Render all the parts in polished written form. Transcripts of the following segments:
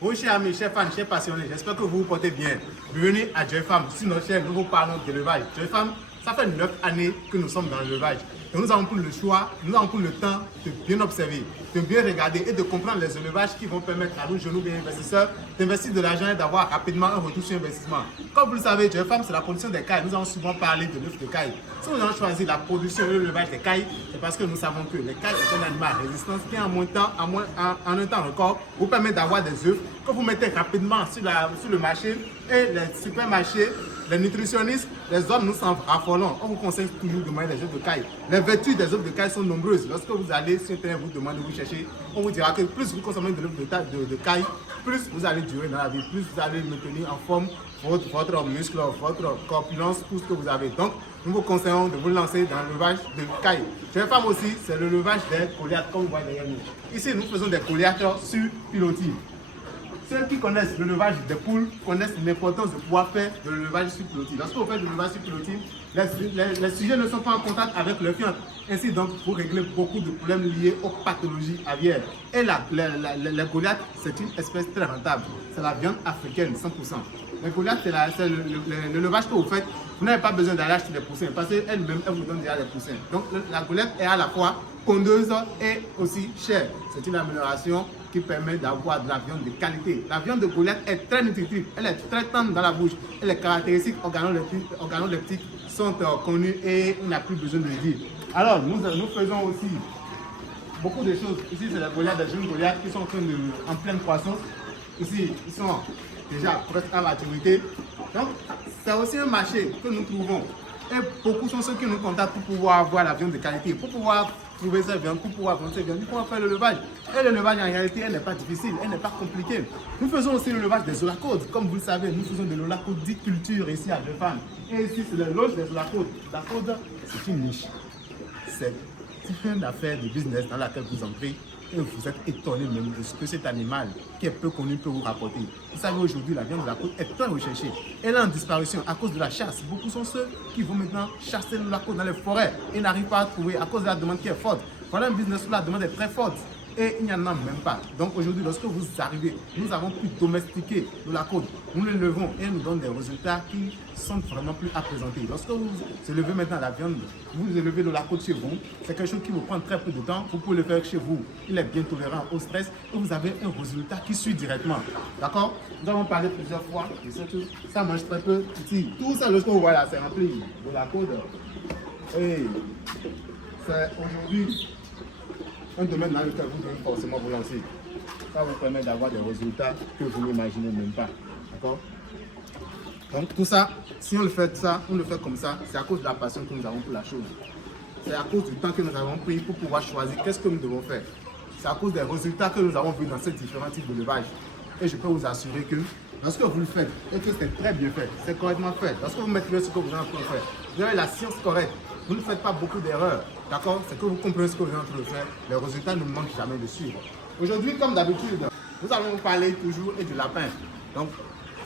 Bonjour chers amis, chers fans, chers passionnés, j'espère que vous vous portez bien. Bienvenue à Joy Farm. Sur notre chaîne, nous vous parlons d'élevage. Joy Farm, ça fait 9 années que nous sommes dans l'élevage. Donc nous avons pris le choix, nous avons pris le temps de bien observer, de bien regarder et de comprendre les élevages qui vont permettre à nous, jeunes investisseurs, d'investir de l'argent et d'avoir rapidement un retour sur investissement. Comme vous le savez, Joy Farm, c'est la production des cailles. Nous avons souvent parlé de l'œuf de caille. Si nous avons choisi la production et l'élevage des cailles, c'est parce que nous savons que les cailles sont un animal à résistance qui, en un temps record, vous permet d'avoir des œufs que vous mettez rapidement sur le marché et les supermarchés. Les nutritionnistes, les hommes nous semblent raffolants. On vous conseille toujours de manger des œufs de caille. Les vertus des œufs de caille sont nombreuses. Lorsque vous allez sur Internet, vous demandez, vous cherchez, on vous dira que plus vous consommez de l'œuf de caille, plus vous allez durer dans la vie, plus vous allez maintenir en forme votre muscle, votre corpulence, tout ce que vous avez. Donc, nous vous conseillons de vous lancer dans l'élevage de caille. Chez les femmes aussi, c'est l'élevage des Goliaths, comme vous voyez derrière nous. Ici, nous faisons des Goliaths sur pilotis. Ceux qui connaissent l'élevage des poules connaissent l'importance de pouvoir faire de l'élevage sur pilotis. Lorsque vous faites de l'élevage sur pilotis, les sujets ne sont pas en contact avec le fiente. Ainsi donc, vous réglez beaucoup de problèmes liés aux pathologies aviaires. Et les Goliaths, c'est une espèce très rentable. C'est la viande africaine, 100%. Les Goliaths, c'est l'élevage que vous faites. Vous n'avez pas besoin d'aller acheter des poussins parce qu'elle-même, elle vous donne déjà des poussins. Donc, la Goliath est à la fois pondeuse et aussi chère. C'est une amélioration qui permet d'avoir de la viande de qualité. La viande de Goliath est très nutritive, elle est très tendre dans la bouche et les caractéristiques organoleptiques sont connues et on n'a plus besoin de le dire. Alors, nous faisons aussi beaucoup de choses. Ici, c'est les Goliaths, des jeunes Goliaths qui sont en pleine croissance. Ici, ils sont déjà presque à maturité. Donc, c'est aussi un marché que nous trouvons. Et beaucoup sont ceux qui nous contactent pour pouvoir avoir la viande de qualité, pour pouvoir trouver cette viande, pour pouvoir vendre cette viande, pour pouvoir faire l'élevage. Et l'élevage, en réalité, elle n'est pas difficile, elle n'est pas compliquée. Nous faisons aussi l'élevage des olacodes. Comme vous le savez, nous faisons de l'olacodiculture ici à Joy Farm. Et ici, c'est les loges des olacodes. La code, c'est une niche. C'est une affaire de business dans laquelle vous entrez. Et vous êtes étonné même de ce que cet animal, qui est peu connu, peut vous rapporter. Vous savez, aujourd'hui, la viande de la côte est très recherchée. Elle est en disparition à cause de la chasse. Beaucoup sont ceux qui vont maintenant chasser la côte dans les forêts et n'arrivent pas à trouver à cause de la demande qui est forte. Voilà un business où la demande est très forte. Et il n'y en a même pas. Donc aujourd'hui, lorsque vous arrivez, nous avons pu domestiquer la côte. Nous l'élevons et nous donne des résultats qui sont vraiment plus à présenter. Lorsque vous élevez maintenant la viande, vous élevez la côte chez vous, c'est quelque chose qui vous prend très peu de temps. Vous pouvez le faire chez vous. Il est bien tolérant au stress et vous avez un résultat qui suit directement. D'accord? Nous avons parlé plusieurs fois de ça mange très peu. Ici, tout ça, lorsque vous voyez là, c'est rempli de la côte. Et c'est aujourd'hui un domaine dans lequel vous devez forcément vous lancer. Ça vous permet d'avoir des résultats que vous n'imaginez même pas. D'accord? Donc tout ça, si on le fait comme ça, c'est à cause de la passion que nous avons pour la chose. C'est à cause du temps que nous avons pris pour pouvoir choisir qu'est-ce que nous devons faire. C'est à cause des résultats que nous avons vus dans ces différents types d'élevage. Et je peux vous assurer que lorsque vous le faites, et que c'est très bien fait, c'est correctement fait, lorsque vous mettez ce que vous êtes en train de faire, vous avez la science correcte, vous ne faites pas beaucoup d'erreurs, d'accord? C'est que vous comprenez ce que vous êtes en train de faire, les résultats ne manquent jamais de suivre. Aujourd'hui, comme d'habitude, nous allons vous parler toujours du lapin. Donc,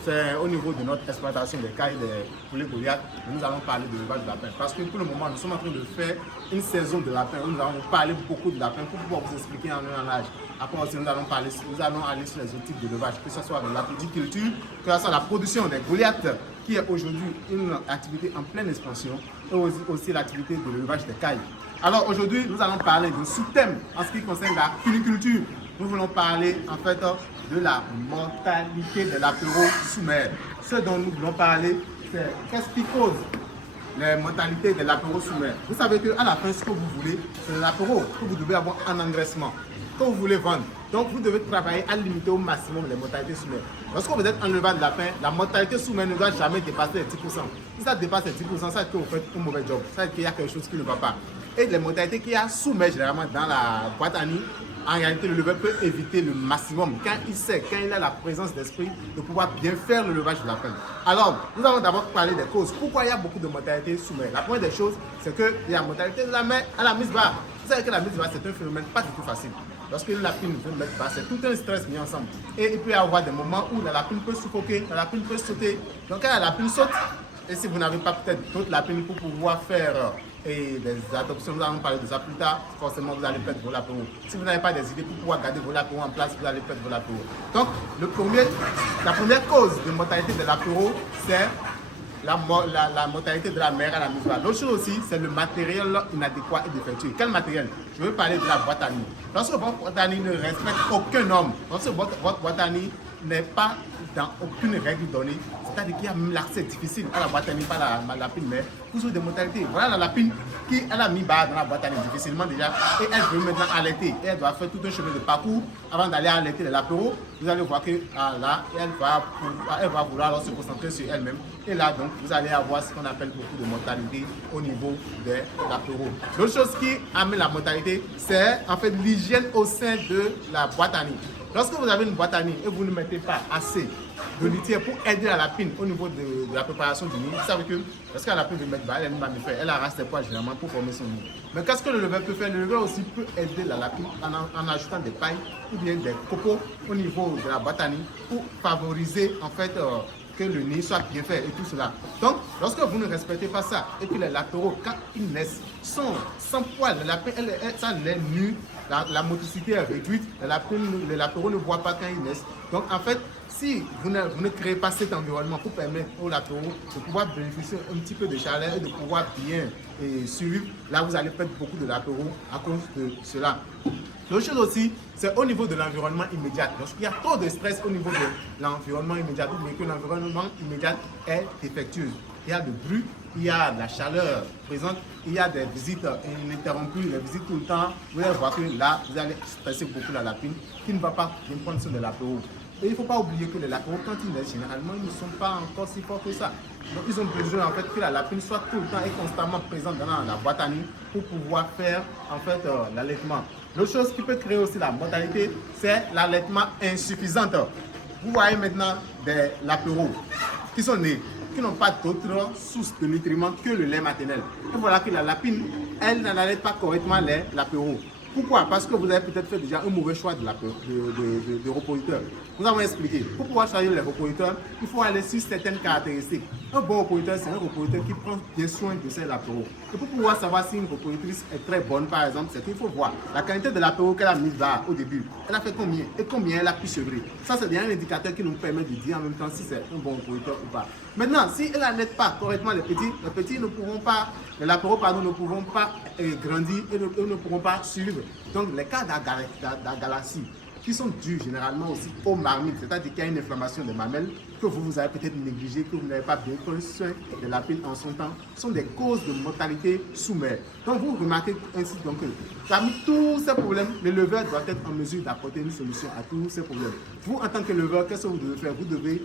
c'est au niveau de notre exploitation des cailles, des poulets Goliath, nous allons parler de l'élevage de lapin. Parce que pour le moment, nous sommes en train de faire une saison de lapin où nous allons parler beaucoup de lapin pour pouvoir vous expliquer en un âge. Après aussi, nous allons aller sur les autres types d'élevage, que ce soit dans l'apodiculture, que ce soit la production des Goliaths, qui est aujourd'hui une activité en pleine expansion, et aussi l'activité de l'élevage des cailles. Alors aujourd'hui, nous allons parler d'un sous-thème en ce qui concerne la funiculture. Nous voulons parler en fait de la mortalité de l'apéro sous mer. Ce dont nous voulons parler, c'est qu'est-ce qui cause les mortalités de l'apéro sous mer. Vous savez qu'à la fin, ce que vous voulez, c'est l'apéro que vous devez avoir en engraissement, que vous voulez vendre. Donc vous devez travailler à limiter au maximum les mortalités sous mer. Lorsque vous êtes en élevage de lapin, la mortalité sous mer ne doit jamais dépasser les 10%. Si ça dépasse les 10%, ça veut dire que vous faites un mauvais job. Ça veut dire qu'il y a quelque chose qui ne va pas. Et les mortalités qu'il y a sous mer, généralement dans la boîte à nid, en réalité, le leveur peut éviter le maximum quand il sait, quand il a la présence d'esprit de pouvoir bien faire le levage de lapin. Alors, nous allons d'abord parler des causes. Pourquoi il y a beaucoup de mortalité sous mer? La première des choses, c'est qu'il y a la mortalité de la mer à la mise bas. Vous savez que la mise bas, c'est un phénomène pas du tout facile. Lorsque la lapine veut mettre bas, c'est tout un stress mis ensemble. Et il peut y avoir des moments où la lapine peut suffoquer, la lapine peut sauter. Donc quand la lapine saute, et si vous n'avez pas peut-être d'autres lapines pour pouvoir faire et des adoptions, nous allons parler de ça plus tard, forcément vous allez perdre vos apéros. Si vous n'avez pas des idées pour pouvoir garder vos apéros en place, vous allez perdre vos apéros. Donc, la première cause de mortalité de l'apéro, c'est la mortalité de la mère à la mise. L'autre chose aussi, c'est le matériel inadéquat et défectueux. Quel matériel? Je veux parler de la boîte à nuit. Lorsque votre boîte à nuit ne respecte aucun norme, lorsque votre boîte à nuit n'est pas dans aucune règle donnée, c'est-à-dire qu'il y a même l'accès difficile à la boîte à nuit par la lapine mère, vous avez des mortalités. Voilà la lapine qui elle a mis bas dans la boîte à nuit difficilement déjà et elle veut maintenant allaiter. Et elle doit faire tout un chemin de parcours avant d'aller allaiter l'apéro. Vous allez voir que là, elle va vouloir se concentrer sur elle-même. Et là, donc, vous allez avoir ce qu'on appelle beaucoup de mortalité au niveau de l'apéro. L'autre chose qui amène la mortalité, c'est en fait l'hygiène au sein de la boîte à nuit. Lorsque vous avez une boîte à nuit et vous ne mettez pas assez de litière pour aider la lapine au niveau de la préparation du nid, vous savez que lorsque la lapine veut mettre bas, elle arrache ses poils généralement pour former son nid. Mais qu'est-ce que le leveur peut faire? Le leveur aussi peut aider la lapine en ajoutant des pailles ou bien des copeaux au niveau de la boîte à nuit pour favoriser en fait que le nid soit bien fait et tout cela. Donc, lorsque vous ne respectez pas ça et que les latéraux, quand ils naissent, sont sans poils, le lapin, ça naît nu, la motricité est réduite, les latéraux ne voient pas quand ils naissent. Donc, en fait, si vous ne créez pas cet environnement pour permettre aux latéraux de pouvoir bénéficier un petit peu de chaleur et de pouvoir bien survivre, là, vous allez perdre beaucoup de latéraux à cause de cela. L'autre chose aussi, c'est au niveau de l'environnement immédiat. Lorsqu'il y a trop de stress au niveau de l'environnement immédiat, ou bien que l'environnement immédiat est défectueux. Il y a du bruit, il y a de la chaleur présente, il y a des visites ininterrompues, des visites tout le temps. Vous allez voir que là, vous allez stresser beaucoup la lapine qui ne va pas bien prendre soin de l'apéro. Et il ne faut pas oublier que les lapins, quand ils naissent, généralement, ils ne sont pas encore si forts que ça. Donc, ils ont besoin en fait que la lapine soit tout le temps et constamment présente dans la boîte à nuit pour pouvoir faire en fait l'allaitement. L'autre chose qui peut créer aussi la mortalité, c'est l'allaitement insuffisant. Vous voyez maintenant des lapéraux qui sont nés, qui n'ont pas d'autre source de nutriments que le lait maternel. Et voilà que la lapine, elle n'allait pas correctement les lapéraux. Pourquoi? Parce que vous avez peut-être fait déjà un mauvais choix de reproducteur. Nous avons expliqué. Pour pouvoir choisir les reproducteurs, il faut aller sur certaines caractéristiques. Un bon reproducteur, c'est un reproducteur qui prend bien soin de ses lapéraux. Et pour pouvoir savoir si une reproductrice est très bonne, par exemple, c'est qu'il faut voir la qualité de l'apéro qu'elle a mise là au début. Elle a fait combien et combien elle a pu sevrer. Ça, c'est déjà un indicateur qui nous permet de dire en même temps si c'est un bon reproducteur ou pas. Maintenant, si elle n'allaite pas correctement les petits ne pourront pas, les lapéraux, ne pourront pas grandir et ne pourront pas suivre. Donc, les cas d'agalacie qui sont dus généralement aussi aux marmites, c'est-à-dire qu'il y a une inflammation des mamelles que vous avez peut-être négligé, que vous n'avez pas bien pris soin de la pile en son temps, sont des causes de mortalité sous mer. Donc vous remarquez ainsi donc que parmi tous ces problèmes, le leveur doit être en mesure d'apporter une solution à tous ces problèmes. Vous, en tant que leveur, qu'est-ce que vous devez faire? Vous devez,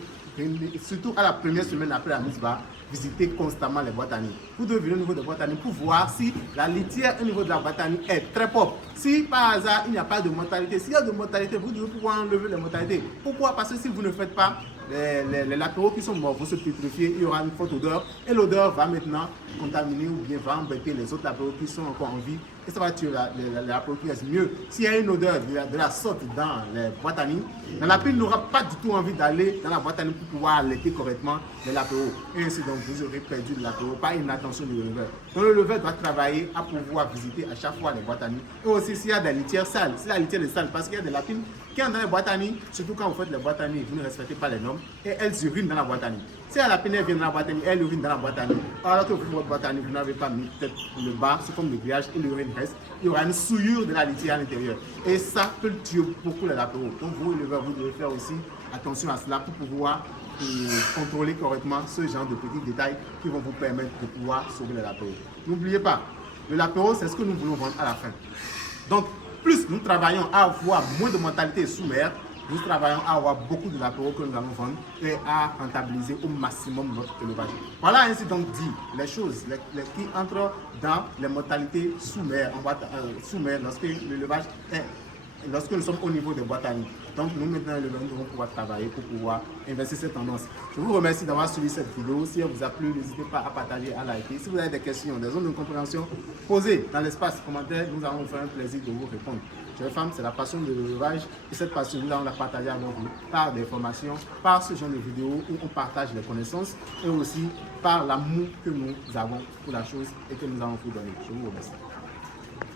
surtout à la première semaine après la mise bas, visiter constamment les boîtes à nuit. Vous devez venir au niveau des boîtes à nuit pour voir si la litière au niveau de la boîte à nuit est très propre. Si par hasard il n'y a pas de mortalité, s'il y a de mortalité, vous devez pouvoir enlever les mortalités. Pourquoi? Parce que si vous ne faites pas, les latéraux qui sont morts vont se putréfier, il y aura une forte odeur et l'odeur va maintenant contaminer ou bien va embêter les autres latéraux qui sont encore en vie et ça va tuer les latéraux qui restent mieux. S'il y a une odeur de la sorte dans les boîtes à nuit, la lapine n'aura pas du tout envie d'aller dans la boîte à nuit pour pouvoir allaiter correctement les latéraux. Et ainsi donc vous aurez perdu le latéraux par inattention du leveur. Donc le leveur doit travailler à pouvoir visiter à chaque fois les boîtes à nuit. Et aussi s'il y a des litières sales, si la litière est sale, parce qu'il y a des lapines qui entrent dans les boîtes à nuit, surtout quand vous faites les boîtes à nuit, vous ne respectez pas les normes et elles urinent dans la boîte à nuit. Si la lapine vient dans la boîte à nuit, elle urine dans la boîte à nuit, alors que vous faites votre boîte à nuit, vous n'avez pas mis peut-être le bas sous forme de grillage et l'urine reste, il y aura une souillure de la litière à l'intérieur. Et ça peut tuer beaucoup les latéraux. Donc vous, le leveur, vous devez faire aussi attention à cela pour pouvoir contrôler correctement ce genre de petits détails qui vont vous permettre de pouvoir sauver les latéraux. N'oubliez pas, le latéraux, c'est ce que nous voulons vendre à la fin. Donc, plus nous travaillons à avoir moins de mortalité sous mer, nous travaillons à avoir beaucoup de latéraux que nous allons vendre et à rentabiliser au maximum notre élevage. Voilà ainsi donc dit les choses qui entrent dans les mortalités sous mer, lorsque l'élevage lorsque nous sommes au niveau des boîtes à lignes. Donc nous maintenant nous devons pouvoir travailler pour pouvoir inverser cette tendance. Je vous remercie d'avoir suivi cette vidéo. Si elle vous a plu, n'hésitez pas à partager, à liker. Si vous avez des questions, des zones de compréhension, posez dans l'espace commentaire. Nous allons vous faire un plaisir de vous répondre. Joy Farm, c'est la passion de l'élevage et cette passion, nous allons la partager avec vous par des formations, par ce genre de vidéos où on partage les connaissances et aussi par l'amour que nous avons pour la chose et que nous allons vous donner. Je vous remercie.